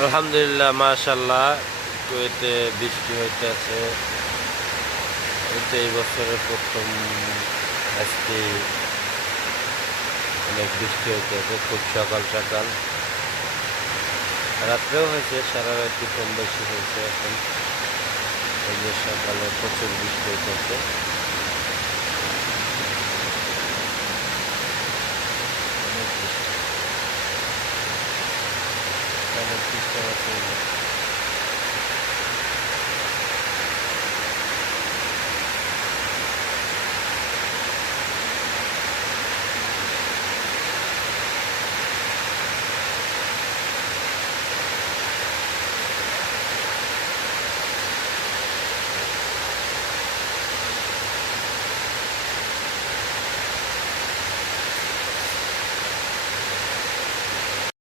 আলহামদুলিল্লাহ, মাশাআল্লাহ। কুয়েতে বৃষ্টি হইতেছে। এটা এই বছরের প্রথম আজকে অনেক বৃষ্টি হইতেছে, খুব সকাল সকাল। রাত্রেও হয়েছে, সারা রাত্রি কম বেশি হয়েছে। এখন এই যে সকালে প্রচুর বৃষ্টি হইতেছে। অনেক বৃষ্টি, অনেক বৃষ্টি হচ্ছে।